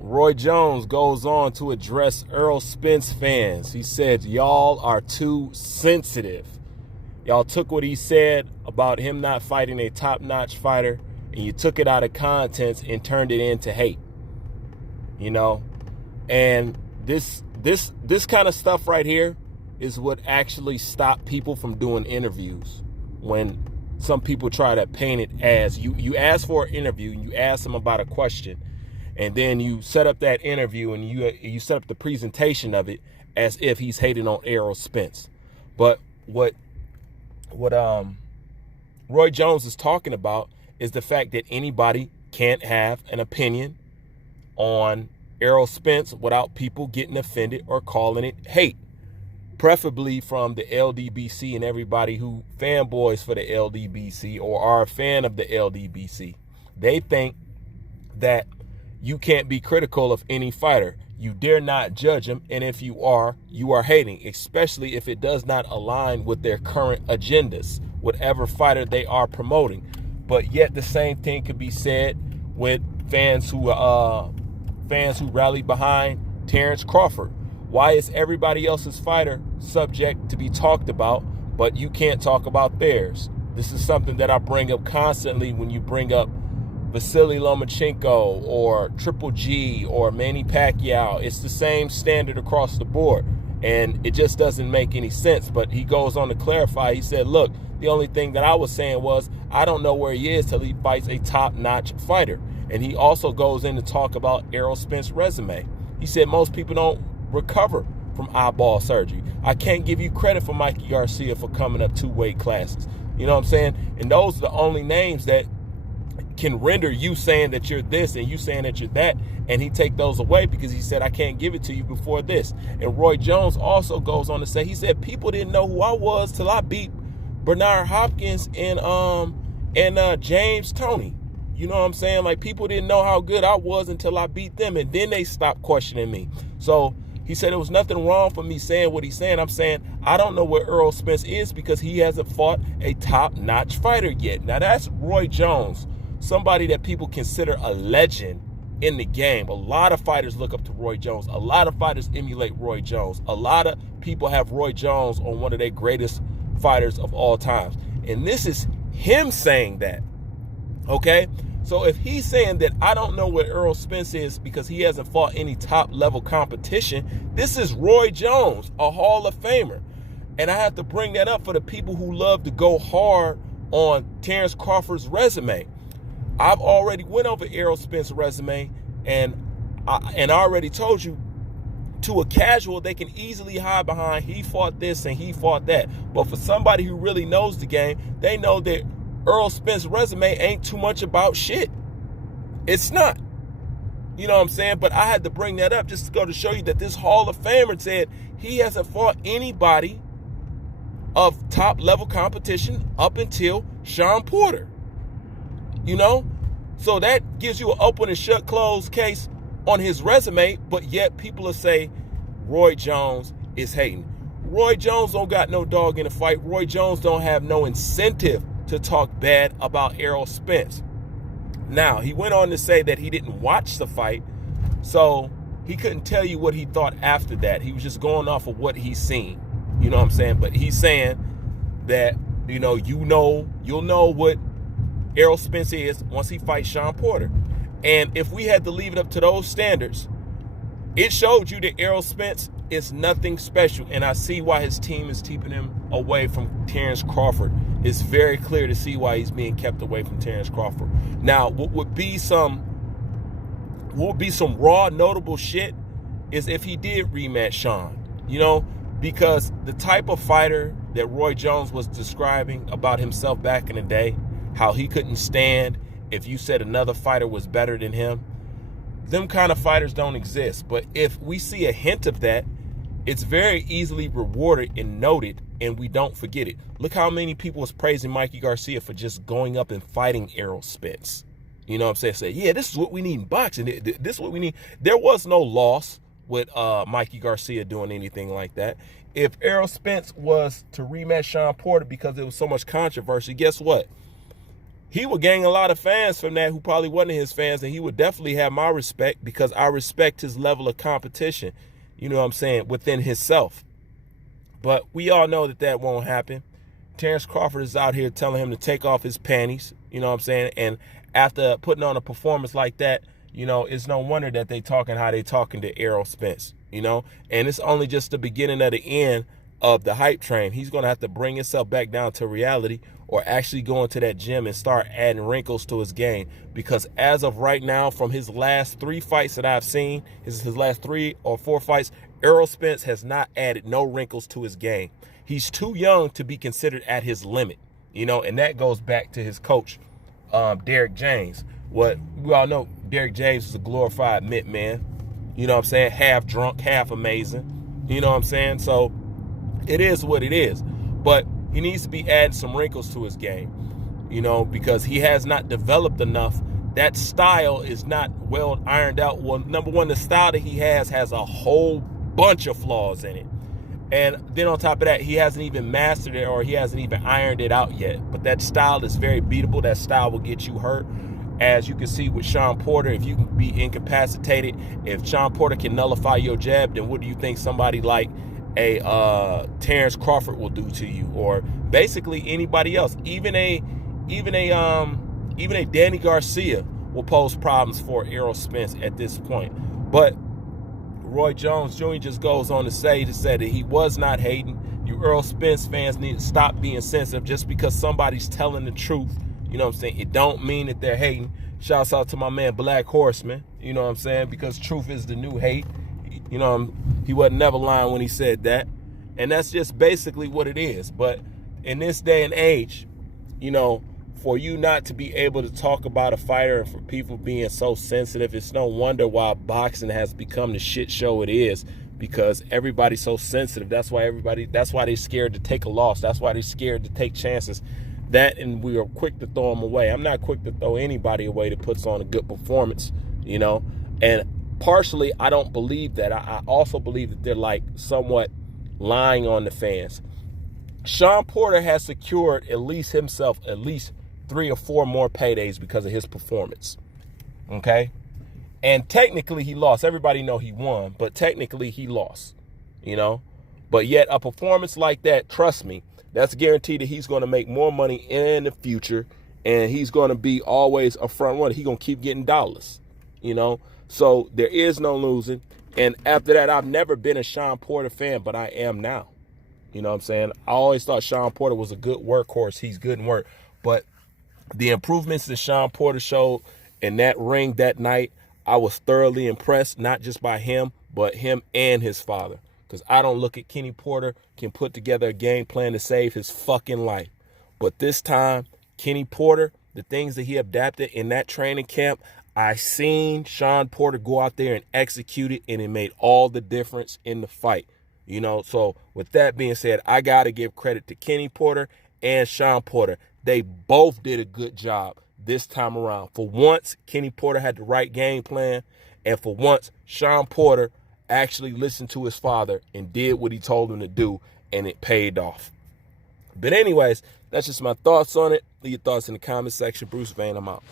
Roy Jones goes on to address Errol Spence fans. He said, y'all are too sensitive. Y'all took what he said about him not fighting a top-notch fighter, and you took it out of context and turned it into hate. You know? And this kind of stuff right here is what actually stopped people from doing interviews. When some people try to paint it as you ask for an interview, you ask them about a question, and then you set up that interview and you set up the presentation of it as if he's hating on Errol Spence. But what Roy Jones is talking about is the fact that anybody can't have an opinion on Errol Spence without people getting offended or calling it hate, preferably from the LDBC and everybody who fanboys for the LDBC or are a fan of the LDBC. They think that you can't be critical of any fighter. You dare not judge them, and if you are hating, especially if it does not align with their current agendas, whatever fighter they are promoting. But yet the same thing could be said with fans who rally behind Terrence Crawford. Why is everybody else's fighter subject to be talked about, but you can't talk about theirs? This is something that I bring up constantly when you bring up Vasily Lomachenko or Triple G or Manny Pacquiao. It's the same standard across the board, and it just doesn't make any sense. But he goes on to clarify. He said, look, the only thing that I was saying was I don't know where he is till he fights a top-notch fighter. And he also goes in to talk about Errol Spence's resume. He said most people don't recover from eyeball surgery. I can't give you credit for Mikey Garcia for coming up 2 weight classes. You know what I'm saying? And those are the only names that can render you saying that you're this and you saying that you're that, and he take those away because he said I can't give it to you before this. And Roy Jones also goes on to say, he said people didn't know who I was till I beat Bernard Hopkins and James Toney. You know what I'm saying? Like, people didn't know how good I was until I beat them, and then they stopped questioning me. So he said there was nothing wrong for me saying what he's saying. I'm saying I don't know where Errol Spence is because he hasn't fought a top-notch fighter yet. Now that's Roy Jones, somebody that people consider a legend in the game. A lot of fighters look up to Roy Jones. A lot of fighters emulate Roy Jones. A lot of people have Roy Jones on one of their greatest fighters of all times. And this is him saying that, okay? So if he's saying that I don't know where Errol Spence is because he hasn't fought any top-level competition, this is Roy Jones, a Hall of Famer. And I have to bring that up for the people who love to go hard on Terrence Crawford's resume. I've already went over Errol Spence's resume, and I already told you, to a casual, they can easily hide behind he fought this and he fought that. But for somebody who really knows the game, they know that Errol Spence's resume ain't too much about shit. It's not. You know what I'm saying? But I had to bring that up just to go to show you that this Hall of Famer said he hasn't fought anybody of top-level competition up until Sean Porter. You know? So that gives you an open and shut closed case on his resume, but yet people will say Roy Jones is hating. Roy Jones don't got no dog in the fight. Roy Jones don't have no incentive to talk bad about Errol Spence. Now, he went on to say that he didn't watch the fight, so he couldn't tell you what he thought after that. He was just going off of what he's seen. You know what I'm saying? But he's saying that, you'll know what Errol Spence is once he fights Sean Porter. And if we had to leave it up to those standards, it showed you that Errol Spence is nothing special. And I see why his team is keeping him away from Terrence Crawford. It's very clear to see why he's being kept away from Terrence Crawford. Now, what would be some raw, notable shit is if he did rematch Sean, because the type of fighter that Roy Jones was describing about himself back in the day, how he couldn't stand if you said another fighter was better than him, them kind of fighters don't exist. But if we see a hint of that, it's very easily rewarded and noted, and we don't forget it. Look how many people was praising Mikey Garcia for just going up and fighting Errol Spence. You know what I'm saying? Say, yeah, this is what we need in boxing. This is what we need. There was no loss with Mikey Garcia doing anything like that. If Errol Spence was to rematch Sean Porter because there was so much controversy, guess what? he would gain a lot of fans from that who probably wasn't his fans, and he would definitely have my respect because I respect his level of competition, you know what I'm saying, within himself. But we all know that that won't happen. Terrence Crawford is out here telling him to take off his panties, you know what I'm saying? And after putting on a performance like that, you know, it's no wonder that they talking how they talking to ERROL Spence, you know? And it's only just the beginning of the end of the hype train. He's going to have to bring himself back down to reality or actually go into that gym and start adding wrinkles to his game. Because as of right now, from his last 3 fights that I've seen, his last 3 or 4 fights, ERROL Spence has not added no wrinkles to his game. He's too young to be considered at his limit, you know, and that goes back to his coach, Derrick James. What we all know, Derrick James is a glorified mitt man, you know what I'm saying? Half drunk, half amazing, you know what I'm saying? So it is what it is. But he needs to be adding some wrinkles to his game, you know, because he has not developed enough. That style is not well ironed out. Well, number one, the style that he has a whole bunch of flaws in it. And then on top of that, he hasn't even mastered it, or he hasn't even ironed it out yet. But that style is very beatable. That style will get you hurt. As you can see with Shawn Porter, if you can be incapacitated, if Shawn Porter can nullify your jab, then what do you think somebody like a Terrence Crawford will do to you, or basically anybody else? Even a Danny Garcia will pose problems for ERROL Spence at this point. But Roy Jones Jr. just goes on to say that he was not hating. You ERROL Spence fans need to stop being sensitive. Just because somebody's telling the truth, you know what I'm saying, it don't mean that they're hating. Shouts out to my man Black Horseman, you know what I'm saying, because truth is the new hate. You know, he wasn't never lying when he said that. And that's just basically what it is. But in this day and age, you know, for you not to be able to talk about a fighter and for people being so sensitive, it's no wonder why boxing has become the shit show it is, because everybody's so sensitive. That's why they're scared to take a loss. That's why they're scared to take chances. That, and we are quick to throw them away. I'm not quick to throw anybody away that puts on a good performance, you know. And partially, I don't believe that. I also believe that they're like somewhat lying on the fans. Shawn Porter has secured at least 3 or 4 more paydays because of his performance. Okay? And technically he lost. Everybody know he won, but technically he lost, you know? But yet a performance like that, trust me, that's guaranteed that he's going to make more money in the future, and he's going to be always a front runner. He's going to keep getting dollars, you know? So there is no losing. And after that, I've never been a Shawn Porter fan, but I am now. You know what I'm saying? I always thought Shawn Porter was a good workhorse. He's good in work. But the improvements that Shawn Porter showed in that ring that night, I was thoroughly impressed, not just by him, but him and his father. Because I don't look at Kenny Porter can put together a game plan to save his fucking life. But this time, Kenny Porter, the things that he adapted in that training camp, I seen Shawn Porter go out there and execute it, and it made all the difference in the fight. You know, so with that being said, I got to give credit to Kenny Porter and Shawn Porter. They both did a good job this time around. For once, Kenny Porter had the right game plan, and for once, Shawn Porter actually listened to his father and did what he told him to do, and it paid off. But anyways, that's just my thoughts on it. Leave your thoughts in the comment section. Bruce Vane, I'm out.